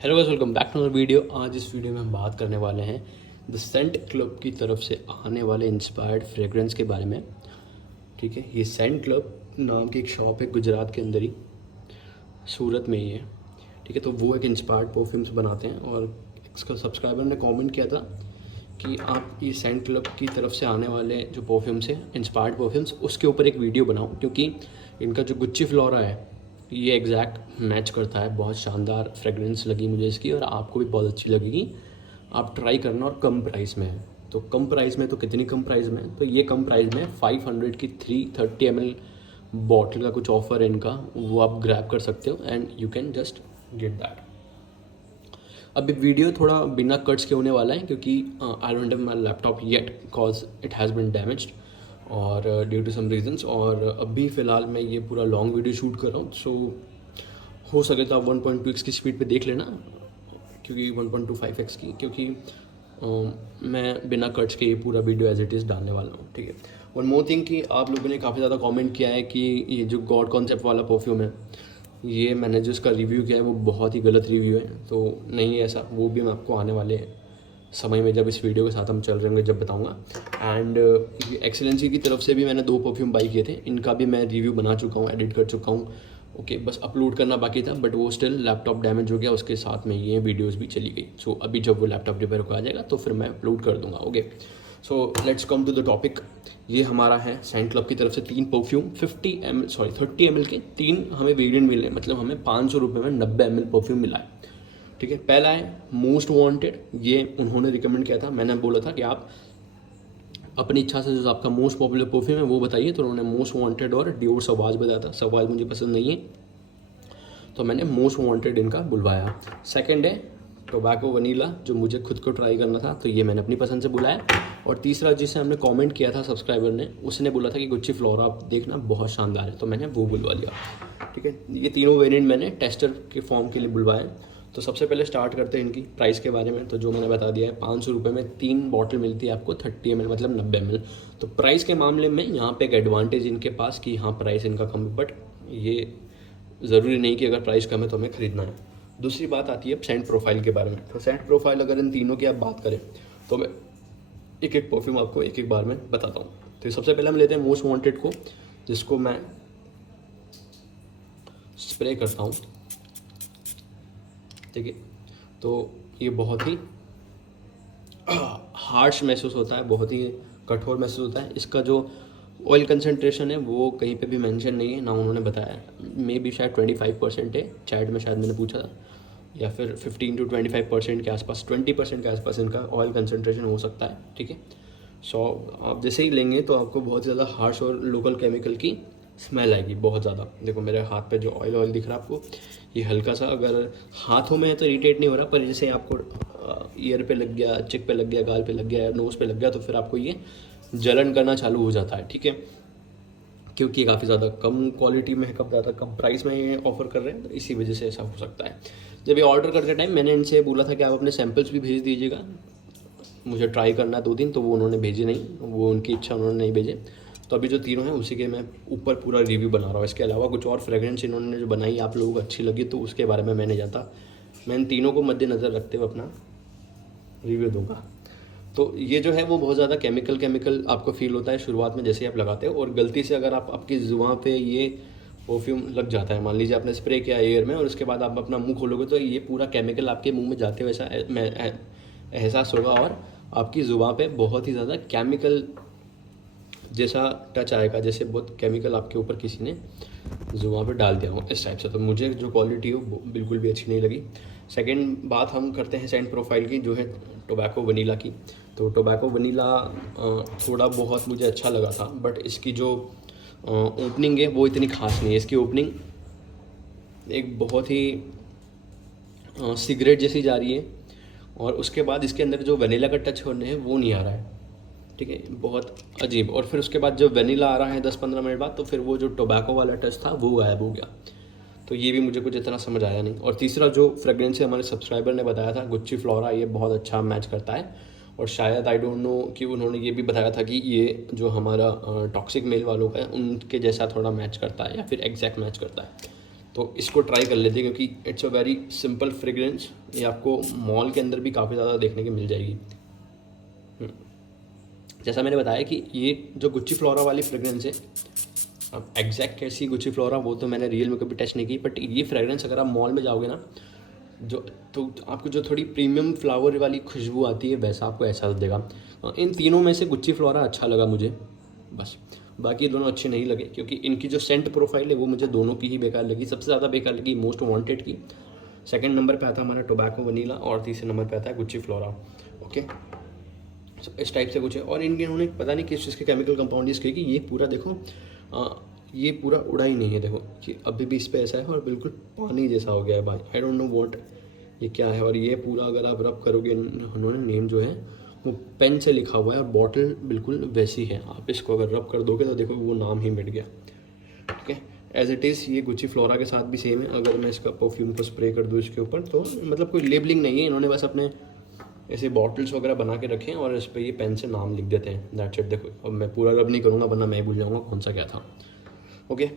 Hello guys, welcome back to our video. आज इस video में हम बात करने वाले हैं द सेंट क्लब की तरफ से आने वाले इंस्पायर्ड फ्रेग्रेंस के बारे में। ठीक है, ये सेंट क्लब नाम की एक शॉप है गुजरात के अंदर ही, सूरत में ही है। ठीक है, तो वो एक इंस्पायर्ड परफ्यूम्स बनाते हैं और इसका सब्सक्राइबर ने कमेंट किया था कि आप ये सेंट क्लब की तरफ से आने वाले जो परफ्यूम्स हैं, इंस्पायर्ड परफ्यूम्स, उसके ऊपर एक वीडियो बनाओ, क्योंकि इनका जो गुच्ची फ्लोरा है ये एग्जैक्ट मैच करता है। बहुत शानदार फ्रेगरेंस लगी मुझे इसकी और आपको भी बहुत अच्छी लगेगी। आप ट्राई करना, और कम प्राइस में है। तो कम प्राइस में तो कितनी कम प्राइस में, तो ये कम प्राइस में 500 की 330 ml बॉटल का कुछ ऑफर है इनका, वो आप ग्रैब कर सकते हो and you can just get that. अब ये वीडियो थोड़ा बिना कट्स के होने वाला है, क्योंकि I don't have my laptop yet because it has been damaged और ड्यू टू सम रीजंस। और अभी फ़िलहाल मैं ये पूरा लॉन्ग वीडियो शूट कर रहा हूँ, सो हो सके तो आप 1.2x की स्पीड पे देख लेना, क्योंकि 1.25x की, क्योंकि मैं बिना कट्स के ये पूरा वीडियो एज इट इज़ डालने वाला हूँ। ठीक है, वन मोर थिंग कि आप लोगों ने काफ़ी ज़्यादा कमेंट किया है कि ये जो गॉड कॉन्सेप्ट वाला परफ्यूम है, ये मैंने जो इसका रिव्यू किया है वो बहुत ही गलत रिव्यू है। तो नहीं है ऐसा, वो भी मैं आपको आने वाले समय में जब इस वीडियो के साथ हम चल रहे होंगे जब बताऊंगा। एंड एक्सेलेंसी की तरफ से भी मैंने 2 परफ्यूम बाई किए थे, इनका भी मैं रिव्यू बना चुका हूँ, एडिट कर चुका हूँ। ओके, बस अपलोड करना बाकी था, बट वो स्टिल लैपटॉप डैमेज हो गया, उसके साथ में ये वीडियोज़ भी चली गई। सो अभी जब वो लैपटॉप रिपेयर को आ जाएगा तो फिर मैं अपलोड कर दूंगा। Okay, so let's come to the topic. ये हमारा है सेंट क्लब की तरफ से 3 परफ्यूम 30 ml के 3 हमें वेरिएंट मिले, मतलब हमें 500 रुपये में 90 ml परफ्यूम मिला है। ठीक है, पहला है मोस्ट वांटेड। ये उन्होंने रिकमेंड किया था, मैंने बोला था कि आप अपनी इच्छा से जो आपका मोस्ट पॉपुलर परफ्यूम है वो बताइए, तो उन्होंने मोस्ट वांटेड और डियोर सवाज बताया था। सवाज मुझे पसंद नहीं है, तो मैंने मोस्ट वांटेड इनका बुलवाया। सेकंड है टोबैको वनीला, जो मुझे खुद को ट्राई करना था, तो ये मैंने अपनी पसंद से बुलाया। और तीसरा जिसे हमने कमेंट किया था सब्सक्राइबर ने, उसने बोला था कि गुच्ची फ्लोरा आप देखना बहुत शानदार है, तो मैंने वो बुलवा लिया। ठीक है, ये तीनों वेरिएंट मैंने टेस्टर के फॉर्म के लिए बुलवाए। तो सबसे पहले स्टार्ट करते हैं इनकी प्राइस के बारे में। तो जो मैंने बता दिया है, 500 रुपये में 3 बॉटल मिलती है आपको 30 ml, मतलब 90 ml। तो प्राइस के मामले में यहाँ पे एक एडवांटेज इनके पास कि हाँ प्राइस इनका कम है, बट ये ज़रूरी नहीं कि अगर प्राइस कम है तो हमें ख़रीदना है। दूसरी बात आती है सेंट प्रोफाइल के बारे में। तो सेंट प्रोफाइल अगर इन तीनों की आप बात करें तो मैं एक एक परफ्यूम आपको एक एक बार में बताता हूँ। तो सबसे पहले हम लेते हैं मोस्ट वांटेड को, जिसको मैं स्प्रे करता हूँ। ठीक है, तो ये बहुत ही हार्श महसूस होता है, बहुत ही कठोर महसूस होता है। इसका जो ऑयल कंसंट्रेशन है वो कहीं पे भी मेंशन नहीं है, ना उन्होंने बताया। मे भी शायद 25% है, चैट में शायद मैंने पूछा था, या फिर 15 to 25% के आसपास, 20% के आसपास इनका ऑयल कंसंट्रेशन हो सकता है। ठीक है, सो आप जैसे ही लेंगे तो आपको बहुत ज़्यादा हार्श और लोकल केमिकल की स्मेल आएगी, बहुत ज़्यादा। देखो मेरे हाथ पे जो ऑयल दिख रहा है आपको, ये हल्का सा, अगर हाथों में है तो इरिटेट नहीं हो रहा, पर जैसे आपको ईयर पे लग गया, चिक पे लग गया, गाल पे लग गया, नोज़ पे लग गया, तो फिर आपको ये जलन करना चालू हो जाता है। ठीक है, क्योंकि काफ़ी ज़्यादा कम क्वालिटी में है, कम ज़्यादा कम प्राइस में ये ऑफर कर रहे हैं, तो इसी वजह से ऐसा हो सकता है। जब ये ऑर्डर करते टाइम मैंने इनसे बोला था कि आप अपने सैम्पल्स भी भेज दीजिएगा, मुझे ट्राई करना है 2 दिन, तो वो उन्होंने भेजे नहीं, वो उनकी इच्छा, उन्होंने नहीं भेजे। तो अभी जो तीनों हैं उसी के मैं ऊपर पूरा रिव्यू बना रहा हूँ। इसके अलावा कुछ और फ्रेग्रेंस इन्होंने जो बनाई आप लोगों को अच्छी लगी तो उसके बारे में मैं नहीं जानता, मैं इन तीनों को मद्देनज़र रखते हुए अपना रिव्यू दूंगा। तो ये जो है वो बहुत ज़्यादा केमिकल आपको फील होता है शुरुआत में जैसे आप लगाते हो, और गलती से अगर आप आपकी ज़ुबान पे ये परफ्यूम लग जाता है, मान लीजिए आपने स्प्रे किया एयर में और उसके बाद आप अपना मुंह खोलोगे, तो ये पूरा केमिकल आपके मुंह में जाते हुए ऐसा एहसास होगा, और आपकी ज़ुबान पे बहुत ही ज़्यादा केमिकल जैसा टच आएगा, जैसे बहुत केमिकल आपके ऊपर किसी ने ज़ुबान पे डाल दिया हो, इस टाइप से। तो मुझे जो क्वालिटी हो वो बिल्कुल भी अच्छी नहीं लगी। सेकंड बात हम करते हैं सेंट प्रोफाइल की, जो है टोबैको वनीला की। तो टोबैको वनीला थोड़ा बहुत मुझे अच्छा लगा था, बट इसकी जो ओपनिंग है वो इतनी खास नहीं है। इसकी ओपनिंग एक बहुत ही सिगरेट जैसी जा रही है, और उसके बाद इसके अंदर जो वनीला का टच होने है वो नहीं आ रहा है। ठीक है, बहुत अजीब। और फिर उसके बाद जब वनीला आ रहा है 10-15 मिनट बाद, तो फिर वो जो टोबैको वाला टच था वो गायब हो गया। तो ये भी मुझे कुछ इतना समझ आया नहीं। और तीसरा जो फ्रेग्रेंस है, हमारे सब्सक्राइबर ने बताया था गुच्ची फ्लोरा, ये बहुत अच्छा मैच करता है। और शायद आई डोंट नो कि उन्होंने ये भी बताया था कि ये जो हमारा टॉक्सिक मेल वालों का है उनके जैसा थोड़ा मैच करता है, या फिर एग्जैक्ट मैच करता है। तो इसको ट्राई कर लेते हैं क्योंकि it's a very simple fragrance, ये आपको मॉल के अंदर भी काफ़ी ज़्यादा देखने की मिल जाएगी। जैसा मैंने बताया कि ये जो गुच्ची फ्लोरा वाली फ्रेग्रेंस है, अब एग्जैक्ट कैसी गुच्ची फ्लोरा वो तो मैंने रियल में कभी टेस्ट नहीं की, बट ये फ्रेग्रेंस अगर आप मॉल में जाओगे ना जो, तो आपको जो थोड़ी प्रीमियम फ्लावर वाली खुशबू आती है वैसा आपको एहसास देगा। इन तीनों में से गुच्ची फ्लोरा अच्छा लगा मुझे बस, बाकी दोनों अच्छे नहीं लगे क्योंकि इनकी जो सेंट प्रोफाइल है वो मुझे दोनों की ही बेकार लगी। सबसे ज़्यादा बेकार लगी मोस्ट वांटेड की, सेकंड नंबर पे आता हमारा टोबैको वनीला और तीसरे नंबर पे आता है गुच्ची फ्लोरा। ओके, इस टाइप से कुछ है। और इन्होंने पता नहीं किस चीज़ के केमिकल कंपाउंड यूज़ किए कि ये पूरा देखो ये पूरा उड़ा ही नहीं है, देखो कि अभी भी इस पर ऐसा है और बिल्कुल पानी जैसा हो गया है भाई, आई डोंट नो व्हाट ये क्या है। और ये पूरा अगर आप रब करोगे, उन्होंने नेम जो है वो पेन से लिखा हुआ है और बॉटल बिल्कुल वैसी है, आप इसको अगर रब कर दोगे तो देखो वो नाम ही मिट गया। ठीक है, एज इट इज़ ये गुच्ची फ्लोरा के साथ भी सेम है। अगर मैं इसका परफ्यूम को स्प्रे कर दूँ इसके ऊपर तो मतलब कोई लेबलिंग नहीं है, इन्होंने बस अपने ऐसे बॉटल्स वगैरह बना के रखे हैं और इस पर ये पेन से नाम लिख देते हैं, दैट्स इट। देखो अब मैं पूरा रब नहीं करूँगा वरना मैं भूल जाऊँगा कौन सा क्या था। ओके,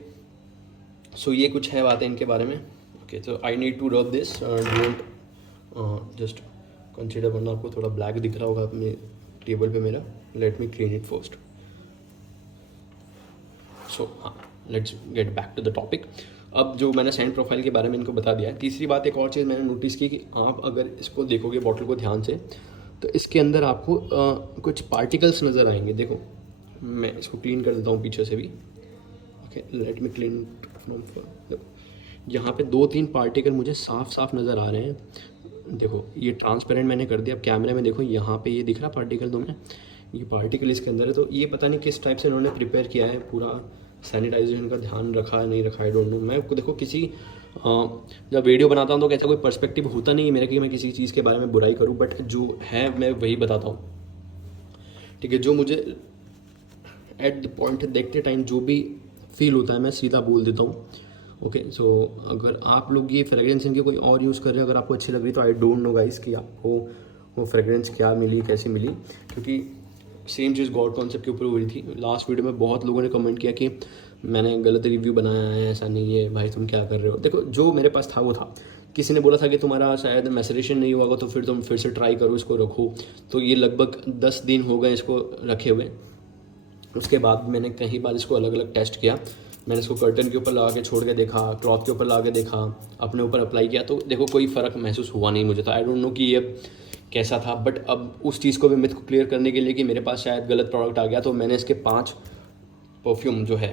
सो ये कुछ है बातें इनके बारे में। ओके, तो I need to rub this, don't just consider, वरना आपको थोड़ा ब्लैक दिख रहा होगा अपने टेबल पे मेरा। Let me clean it first. So हाँ, let's get back to the topic. अब जो मैंने सेंट प्रोफाइल के बारे में इनको बता दिया है, तीसरी बात एक और चीज़ मैंने नोटिस की कि आप अगर इसको देखोगे बॉटल को ध्यान से तो इसके अंदर आपको कुछ पार्टिकल्स नज़र आएंगे। देखो मैं इसको क्लीन कर देता हूँ पीछे से भी। Okay, late me clean from, देखो यहाँ पे 2-3 पार्टिकल मुझे साफ साफ नज़र आ रहे हैं। देखो ये ट्रांसपेरेंट मैंने कर दिया, अब कैमरे में देखो यहाँ पे ये दिख रहा पार्टिकल तुम्हें, ये पार्टिकल इसके अंदर है। तो ये पता नहीं किस टाइप से इन्होंने प्रिपेयर किया है, पूरा सैनिटाइजेशन का ध्यान रखा है नहीं रखा है, डोंट नो। मैं आपको देखो किसी जब वीडियो बनाता हूँ तो कैसा कोई पर्सपेक्टिव होता नहीं है मेरा कि मैं किसी चीज़ के बारे में बुराई करूँ, बट जो है मैं वही बताता हूँ। ठीक है, जो मुझे एट द पॉइंट देखते टाइम जो भी फील होता है मैं सीधा बोल देता हूँ। ओके, सो अगर आप लोग ये फ्रेग्रेंस इनकी कोई और यूज़ कर रहे हैं, अगर आपको अच्छी लग रही तो आई डोंट नो गाइस कि आपको वो फ्रेग्रेंस क्या मिली कैसे मिली, क्योंकि सेम चीज़ गॉड कॉन्सेप्ट के ऊपर हुई थी। लास्ट वीडियो में बहुत लोगों ने कमेंट किया कि मैंने गलत रिव्यू बनाया है, ऐसा नहीं है भाई तुम क्या कर रहे हो। देखो जो मेरे पास था वो था, किसी ने बोला था कि तुम्हारा शायद मैसरेशन नहीं हुआ तो फिर तुम फिर से ट्राई करो इसको रखो, तो ये लगभग 10 दिन हो गए इसको रखे हुए। उसके बाद मैंने कई बार इसको अलग अलग टेस्ट किया, मैंने इसको कर्टन के ऊपर लगा के छोड़ के देखा, क्लॉथ के ऊपर लगा के देखा, अपने ऊपर अप्लाई किया, तो देखो कोई फ़र्क महसूस हुआ नहीं मुझे। तो आई डोंट नो कि ये कैसा था, बट अब उस चीज़ को भी मिथ को क्लियर करने के लिए कि मेरे पास शायद गलत प्रोडक्ट आ गया, तो मैंने इसके 5 परफ्यूम जो है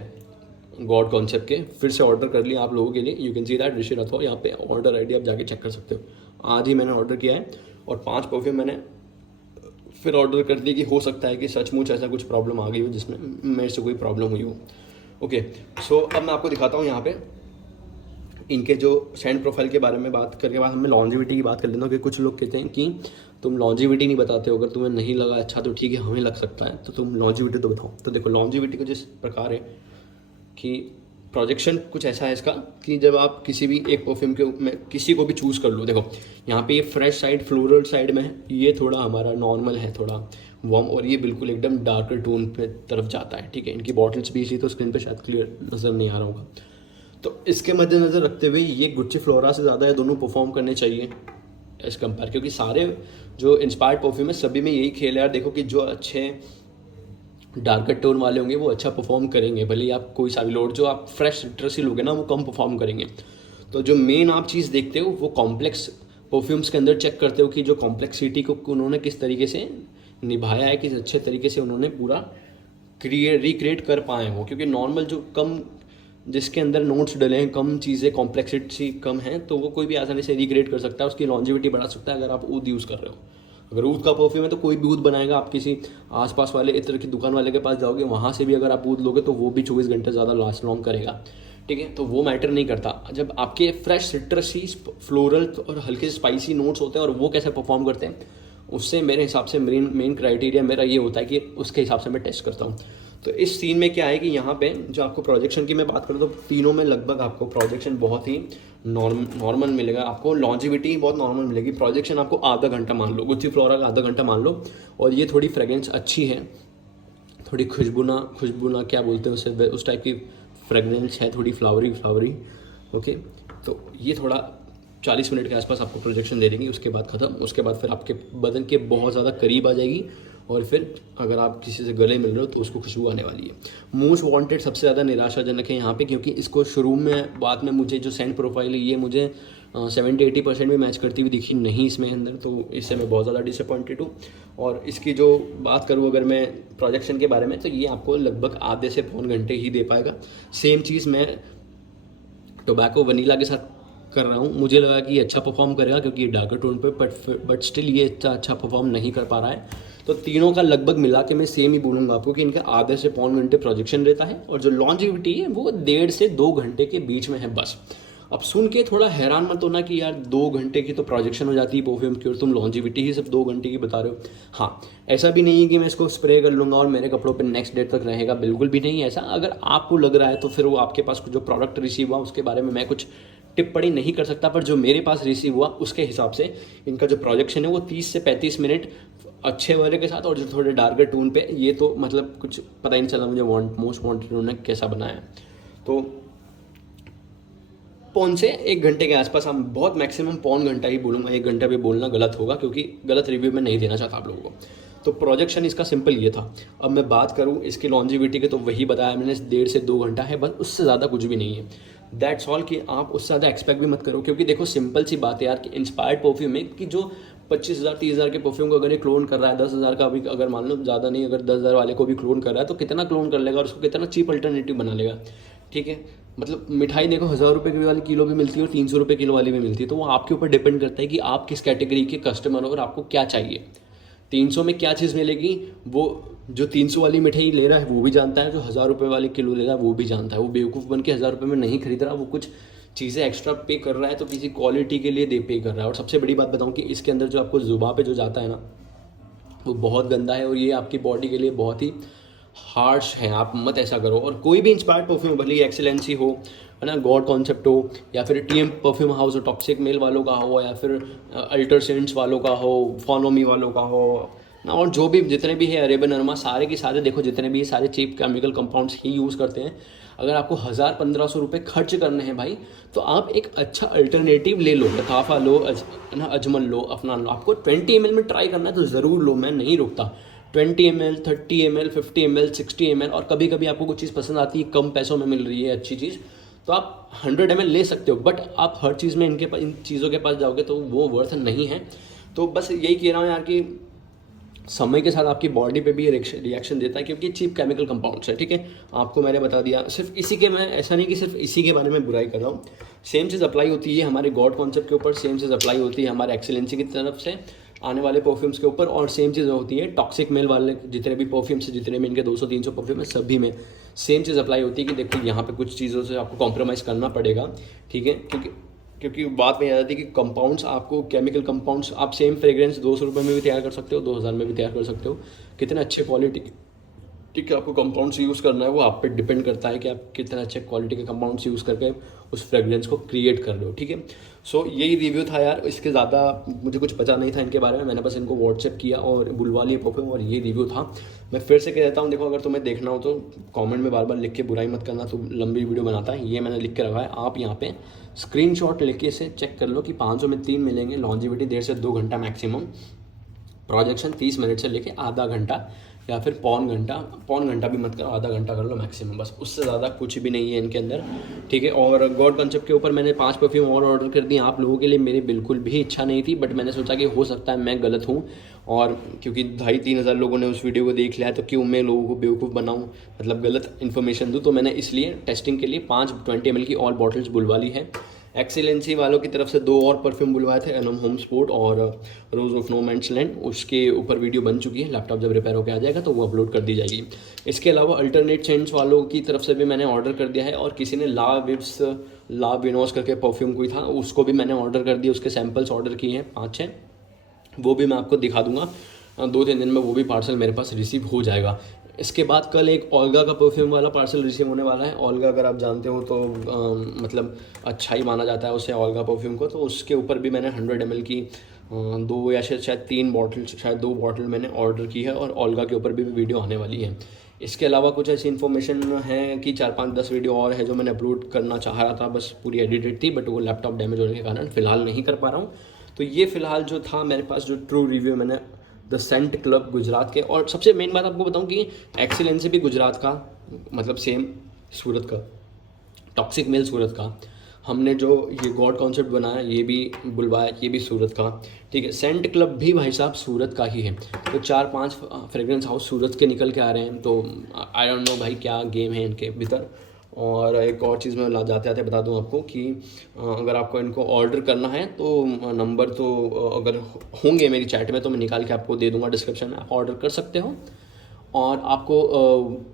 गॉड कॉन्सेप्ट के फिर से ऑर्डर कर लिया आप लोगों के लिए। यू कैन सी दैट ऋषि राठौर, यहाँ पे ऑर्डर आईडी आप जाके चेक कर सकते हो। आज ही मैंने ऑर्डर किया है और 5 परफ्यूम मैंने फिर ऑर्डर कर दिया कि हो सकता है कि सचमुच ऐसा कुछ प्रॉब्लम आ गई हो जिसमें मेरे से कोई प्रॉब्लम हुई हो। ओके, सो अब मैं आपको दिखाता हूँ यहाँ पे इनके जो सेंट प्रोफाइल के बारे में बात करके बाद हमें लॉन्जिविटी की बात कर लेता हूँ कि कुछ लोग कहते हैं कि तुम लॉन्जिविटी नहीं बताते हो, अगर तुम्हें नहीं लगा अच्छा तो ठीक है हमें लग सकता है तो तुम लॉन्जिविटी तो बताओ। तो देखो लॉन्जिविटी को जिस प्रकार है कि प्रोजेक्शन कुछ ऐसा है इसका कि जब आप किसी भी एक परफ्यूम के में किसी को भी चूज़ कर लो, देखो यहाँ पे ये फ्रेश साइड फ्लोरल साइड में है, ये थोड़ा हमारा नॉर्मल है थोड़ा वार्म, और ये बिल्कुल एकदम डार्कर टोन पे तरफ जाता है। ठीक है, इनकी बॉटल्स भी इसी तो स्क्रीन पे शायद क्लियर नज़र नहीं आ रहा होगा। तो इसके मद्देनज़र रखते हुए ये गुच्ची फ्लोरा से ज़्यादा ये दोनों परफॉर्म करने चाहिए एज कंपेयर, क्योंकि सारे जो इंस्पायर्ड परफ्यूम है सभी में यही खेल है यार। देखो कि जो अच्छे डार्कर टोन वाले होंगे वो अच्छा परफॉर्म करेंगे, भले ही आप कोई सा भी लोड, जो आप फ्रेश सिट्रस ही लोगे ना वो कम परफॉर्म करेंगे। तो जो मेन आप चीज़ देखते हो वो कॉम्प्लेक्स परफ्यूम्स के अंदर चेक करते हो कि जो कॉम्प्लेक्सिटी को उन्होंने किस तरीके से निभाया है, किस अच्छे तरीके से उन्होंने पूरा रिक्रिएट कर पाए हो। क्योंकि नॉर्मल जो कम जिसके अंदर नोट्स डले हैं, कम चीज़ें कॉम्प्लेक्सिटी कम है, तो वो कोई भी आसानी से रिक्रिएट कर सकता है, उसकी लॉन्जिविटी बढ़ा सकता है अगर आप ऊद यूज़ कर रहे हो। अगर ऊद का परफ्यूम है तो कोई भी ऊद बनाएगा, आप किसी आसपास वाले इत्र की दुकान वाले के पास जाओगे वहाँ से भी अगर आप ऊद लोगे तो वो भी 24 घंटे ज़्यादा लास्ट लॉन्ग करेगा। ठीक है, तो वो मैटर नहीं करता। जब आपके फ्रेश सिट्रसी फ्लोरल और हल्के स्पाइसी नोट्स होते हैं और वो कैसे परफॉर्म करते हैं, उससे मेरे हिसाब से मेन क्राइटेरिया मेरा ये होता है कि उसके हिसाब से मैं टेस्ट करता हूँ। तो इस सीन में क्या है कि यहाँ पे जो आपको प्रोजेक्शन की मैं बात करूँ तो तीनों में लगभग आपको प्रोजेक्शन बहुत ही नॉर्मल मिलेगा, आपको लॉन्जिविटी बहुत नॉर्मल मिलेगी। प्रोजेक्शन आपको आधा घंटा मान लो, गुच्ची फ्लोरा का आधा घंटा मान लो, और ये थोड़ी फ्रेग्रेंस अच्छी है, थोड़ी खुशबू ना क्या बोलते हैं उसे, उस टाइप की फ्रेग्रेंस है, थोड़ी फ्लावरी ओके, तो ये थोड़ा 40 मिनट के आसपास आपको प्रोजेक्शन दे देंगी, उसके बाद ख़त्म। उसके बाद फिर आपके बदन के बहुत ज़्यादा करीब आ जाएगी और फिर अगर आप किसी से गले मिल रहे हो तो उसको खुशबू आने वाली है। मोस्ट वांटेड सबसे ज़्यादा निराशाजनक है यहाँ पे, क्योंकि इसको शुरू में बाद में मुझे जो सेंट प्रोफाइल है ये मुझे 70-80% में मैच करती हुई दिखी नहीं इसमें अंदर, तो इससे मैं बहुत ज़्यादा डिसअपॉइंटेड हूँ। और इसकी जो बात करूँ अगर मैं प्रोजेक्शन के बारे में, तो ये आपको लगभग आधे से पौन घंटे ही दे पाएगा। सेम चीज़ मैं टोबैको वनीला के साथ कर रहा हूँ, मुझे लगा कि ये अच्छा परफॉर्म करेगा क्योंकि ये डार्कर टोन पे, बट स्टिल ये इतना अच्छा परफॉर्म नहीं कर पा रहा है। तो तीनों का लगभग मिला के मैं सेम ही बोलूँगा आपको कि इनका आधे से पौन घंटे प्रोजेक्शन रहता है और जो लॉन्जिविटी है वो 1.5 से 2 घंटे के बीच में है बस। अब सुन के थोड़ा हैरान मत होना कि यार 2 घंटे की तो प्रोजेक्शन हो जाती है परफ्यूम की और तुम लॉन्जिविटी ही सिर्फ 2 घंटे की बता रहे हो। हाँ, ऐसा भी नहीं है कि मैं इसको स्प्रे कर लूँगा और मेरे कपड़ों पे नेक्स्ट डे तक रहेगा, बिल्कुल भी नहीं ऐसा। अगर आपको लग रहा है तो फिर वो आपके पास जो प्रोडक्ट रिसीव हुआ उसके बारे में मैं कुछ टिप्पणी नहीं कर सकता, पर जो मेरे पास रिसीव हुआ उसके हिसाब से इनका जो प्रोजेक्शन है वो 30 से 35 मिनट अच्छे वाले के साथ और जो थोड़े डार्कर टोन पे, ये तो मतलब कुछ पता ही नहीं चला मुझे मोस्ट वांटेड उन्होंने कैसा बनाया है। तो पौन से 1 घंटे के आसपास, हम बहुत मैक्सिमम पौन घंटा ही बोलूँगा, 1 घंटा भी बोलना गलत होगा क्योंकि गलत रिव्यू मैं नहीं देना चाहता आप लोगों को। तो प्रोजेक्शन इसका सिंपल ये था। अब मैं बात करूँ इसकी लॉन्जिविटी के, तो वही बताया मैंने, 1.5 से 2 घंटा है बस, उससे ज़्यादा कुछ भी नहीं है। दैट्स ऑल, कि आप उससे ज़्यादा एक्सपेक्ट भी मत करो क्योंकि देखो सिंपल सी बात है यार कि इंस्पायर्ड परफ्यूम है कि जो 25,000-30,000 के परफ्यूम को अगर ये क्लोन कर रहा है, 10,000 का भी अगर मान लो, ज़्यादा नहीं, अगर 10,000 वाले को भी क्लोन कर रहा है तो कितना क्लोन कर लेगा और उसको कितना चीप अल्टरनेटिव बना लेगा। ठीक है, मतलब मिठाई देखो 1,000 रुपये की वाली किलो भी मिलती है और 300 रुपये किलो वाली भी मिलती है, तो वो आपके ऊपर डिपेंड करता है कि आप किस कैटेगरी के कस्टमर हो और आपको क्या चाहिए। 300 में क्या चीज़ मिलेगी वो जो 300 वाली मिठाई ले रहा है वो भी जानता है, जो 1,000 रुपये वाली किलो ले रहा है वो भी जानता है। वो बेवकूफ़ बन के 1,000 रुपये में नहीं खरीद रहा, वो कुछ चीज़ें एक्स्ट्रा पे कर रहा है तो किसी क्वालिटी के लिए पे कर रहा है। और सबसे बड़ी बात बताऊँ कि इसके अंदर जो आपको ज़ुबान पे जो जाता है ना, वो बहुत गंदा है और ये आपकी बॉडी के लिए बहुत ही हार्श है, आप मत ऐसा करो। और कोई भी इंस्पायर्ड परफ्यूम, भले ही एक्सेलेंसी हो, है ना, गॉड कॉन्सेप्ट हो, या फिर टीएम परफ्यूम हाउस हो, टॉक्सिक मेल वालों का हो, या फिर अल्टर सेंट्स वालों का हो, फॉलोमी वालों का हो ना, और जो भी जितने भी है अरेबन अरमा, सारे के सारे देखो जितने भी सारे चीप केमिकल कंपाउंड्स ही यूज़ करते हैं। अगर आपको 1,000-1,500 रुपये खर्च करने हैं भाई, तो आप एक अच्छा अल्टरनेटिव ले लो, लताफ़ा लो, ना अजमल लो, अफनान लो। आपको 20 ml में ट्राई करना है तो ज़रूर लो, मैं नहीं रुकता। 20 ml, 30 ml, 50 ml, 60 ml, और कभी कभी आपको कुछ चीज़ पसंद आती है, कम पैसों में मिल रही है अच्छी चीज़, तो आप 100 ml ले सकते हो। बट आप हर चीज़ में इनके पास, इन चीज़ों के पास जाओगे तो वो वर्थ नहीं है। तो बस यही कह रहा हूँ यार कि समय के साथ आपकी बॉडी पे भी रिएक्शन देता है क्योंकि चीप केमिकल कंपाउंड्स है। ठीक है, आपको मैंने बता दिया। सिर्फ इसी के, मैं ऐसा नहीं कि सिर्फ इसी के बारे में बुराई कर रहा हूँ, सेम चीज़ अप्लाई होती है हमारे गॉड कॉन्सेप्ट के ऊपर, सेम चीज़ अप्लाई होती है हमारे एक्सेलेंसी की तरफ से आने वाले परफ्यूम्स के ऊपर, और सेम चीज़ होती है टॉक्सिक मेल वाले जितने भी परफ्यूम्स, जितने भी इनके 200-300 परफ्यूम है, सभी में सेम चीज़ अप्लाई होती है कि देखो यहाँ पे कुछ चीज़ों से आपको कॉम्प्रोमाइज़ करना पड़ेगा। ठीक है, क्योंकि बात में आ जाती है कि कंपाउंड्स, आपको केमिकल कंपाउंड्स, आप सेम फ्रेग्रेंस 200 रुपये में भी तैयार कर सकते हो, 2,000 में भी तैयार कर सकते हो। कितने अच्छे क्वालिटी, ठीक है, आपको कंपाउंड्स यूज़ करना है वो आप पे डिपेंड करता है कि आप कितने अच्छे क्वालिटी के कंपाउंड्स यूज़ करके उस फ्रेग्रेंस को क्रिएट कर रहे हो। ठीक है, सो यही रिव्यू था यार, इसके ज़्यादा मुझे कुछ पता नहीं था इनके बारे में, मैंने बस इनको व्हाट्सएप किया और बुलवा लिए परफ्यूम, और ये रिव्यू था। मैं फिर से कह देता हूँ, देखो अगर तुम्हें देखना हो तो कमेंट में बार बार लिख के बुराई मत करना, तो लंबी वीडियो बनाता है, ये मैंने लिख के रखा है, आप यहाँ पे स्क्रीनशॉट लेके इसे चेक कर लो कि 500 में 3 मिलेंगे, लॉन्जिविटी 1.5 से 2 घंटा मैक्सिमम, प्रोजेक्शन 30 मिनट से लेके आधा घंटा या फिर पौन घंटा भी मत करो, आधा घंटा कर लो मैक्सिमम, बस उससे ज़्यादा कुछ भी नहीं है इनके अंदर। ठीक है, और गॉड कॉन्सेप्ट के ऊपर मैंने 5 परफ्यूम और ऑर्डर कर दिए आप लोगों के लिए, मेरी बिल्कुल भी इच्छा नहीं थी, बट मैंने सोचा कि हो सकता है मैं गलत हूँ, और क्योंकि 2,500-3 हज़ार लोगों ने उस वीडियो को देख लिया है तो क्यों मैं लोगों को बेवकूफ़ बनाऊँ, मतलब गलत इन्फॉर्मेशन दूँ, तो मैंने इसलिए टेस्टिंग के लिए 5 20 ml की ऑल बॉटल्स बुलवा ली है। एक्सीलेंसी वालों की तरफ से 2 और परफ्यूम बुलवाए थे, एनम होम स्पोर्ट और rose of no man's land, उसके ऊपर वीडियो बन चुकी है, लैपटॉप जब रिपेयर होकर आ जाएगा तो वो अपलोड कर दी जाएगी। इसके अलावा अल्टरनेट सेंट्स वालों की तरफ से भी मैंने ऑर्डर कर दिया है, और किसी ने ला विनोस करके परफ्यूम कोई था, उसको भी मैंने ऑर्डर कर दिया, उसके सैम्पल्स ऑर्डर किए हैं 5-6, वो भी मैं आपको दिखा दूंगा, 2-3 दिन में वो भी पार्सल मेरे पास रिसीव हो जाएगा। इसके बाद कल एक ओल्गा का परफ्यूम वाला पार्सल रिसीव होने वाला है। ओल्गा अगर आप जानते हो तो मतलब अच्छा ही माना जाता है उसे, ओल्गा परफ्यूम को, तो उसके ऊपर भी मैंने 100 ml की 2 या शायद 3 बॉटल, शायद 2 बॉटल मैंने ऑर्डर की है, और ओल्गा के ऊपर भी वीडियो आने वाली है। इसके अलावा कुछ ऐसी इन्फॉर्मेशन है कि 4-5-10 वीडियो और है जो मैंने अपलोड करना चाह रहा था, बस पूरी एडिटेड थी, बट वो लैपटॉप डैमेज होने के कारण फ़िलहाल नहीं कर पा रहा हूँ। तो ये फ़िलहाल जो था मेरे पास जो ट्रू रिव्यू मैंने द सेंट क्लब गुजरात के। और सबसे मेन बात आपको बताऊँ कि एक्सीलेंसी भी गुजरात का, मतलब सेम सूरत का, टॉक्सिक मेल सूरत का, हमने जो ये गॉड कॉन्सेप्ट बनाया ये भी बुलवाया ये भी सूरत का, ठीक है। सेंट क्लब भी भाई साहब सूरत का ही है। तो 4-5 फ्रेग्रेंस हाउस सूरत के निकल के आ रहे हैं। तो आई डोंट नो भाई क्या गेम है इनके भीतर। और एक और चीज़ मैं जाते आते बता दूं आपको कि अगर आपको इनको ऑर्डर करना है तो नंबर तो अगर होंगे मेरी चैट में तो मैं निकाल के आपको दे दूंगा डिस्क्रिप्शन में, आप ऑर्डर कर सकते हो। और आपको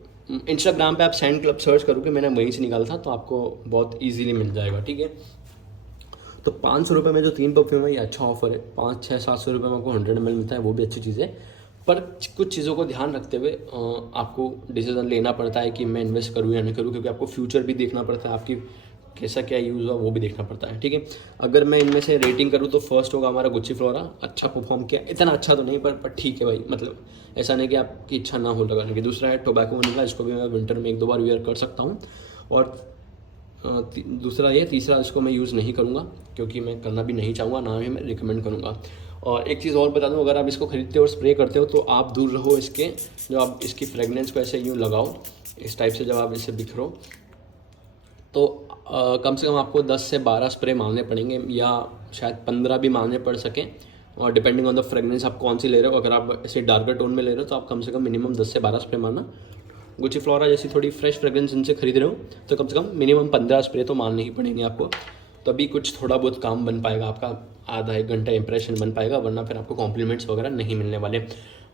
इंस्टाग्राम पे आप सेंट क्लब सर्च करोगे, मैंने वहीं से निकाला था, तो आपको बहुत इजीली मिल जाएगा, ठीक है। तो 500 रुपये में जो 3 परफ्यूम है ये अच्छा ऑफर है। 500-600-700 रुपये में आपको 100 ml मिलता है, वो भी अच्छी चीज़ है। पर कुछ चीज़ों को ध्यान रखते हुए आपको डिसीज़न लेना पड़ता है कि मैं इन्वेस्ट करूँ या नहीं करूँ, क्योंकि आपको फ्यूचर भी देखना पड़ता है, आपकी कैसा क्या यूज़ हुआ वो भी देखना पड़ता है, ठीक है। अगर मैं इनमें से रेटिंग करूँ तो फर्स्ट होगा हमारा गुच्ची फ्लोरा। अच्छा परफॉर्म किया, इतना अच्छा तो नहीं पर ठीक है भाई, मतलब ऐसा नहीं कि आपकी इच्छा ना हो लगाने की। दूसरा है टोबैको वनीला, इसको भी मैं विंटर में 1-2 बार वेयर कर सकता हूँ। और दूसरा ये, तीसरा इसको मैं यूज़ नहीं करूँगा क्योंकि मैं करना भी नहीं चाहूँगा, ना ही मैं रिकमेंड करूँगा। और एक चीज़ और बता दूँ, अगर आप इसको खरीदते हो और स्प्रे करते हो तो आप दूर रहो इसके, जो आप इसकी फ्रेगनेंस को ऐसे यूँ लगाओ इस टाइप से, जब आप इसे बिखरो तो कम से कम आपको 10 से 12 स्प्रे मारने पड़ेंगे, या शायद 15 भी मारने पड़ सकें, और डिपेंडिंग ऑन द फ्रेगनेंस आप कौन सी ले रहे हो। अगर आप ऐसे डार्कर टोन में ले रहे हो तो आप कम से कम मिनिमम 10 से 12 स्प्रे मारना। गुच्ची फ्लोरा जैसी थोड़ी फ्रेश फ्रेगरेंस इनसे खरीद रहे हो तो कम से कम मिनिमम 15 स्प्रे तो मारने ही पड़ेंगे आपको, तभी कुछ थोड़ा बहुत काम बन पाएगा आपका, आधा 1 घंटा इंप्रेशन बन पाएगा, वरना फिर आपको कॉम्प्लीमेंट्स वगैरह नहीं मिलने वाले।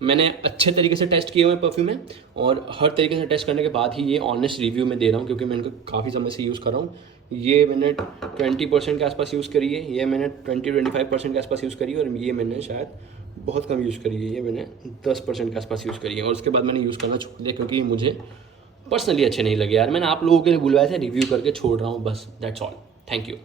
मैंने अच्छे तरीके से टेस्ट किए हुए परफ्यूम है, और हर तरीके से टेस्ट करने के बाद ही ये ऑनेस्ट रिव्यू में दे रहा हूँ, क्योंकि मैं इनको काफ़ी समय से यूज़ कर रहा हूँ। ये मैंने 20% के आसपास यूज़ करी है, ये मैंने 20-25% के आसपास यूज़ करी है, और ये मैंने शायद बहुत कम यूज़ करी है, ये मैंने 10% के आसपास यूज़ करी है। और उसके बाद मैंने यूज़ करना छोड़ दिया क्योंकि मुझे पर्सनली अच्छे नहीं लगे यार। मैंने आप लोगों के लिए बुलवाया था, रिव्यू करके छोड़ रहा हूँ बस, दैट्स ऑल। Thank you.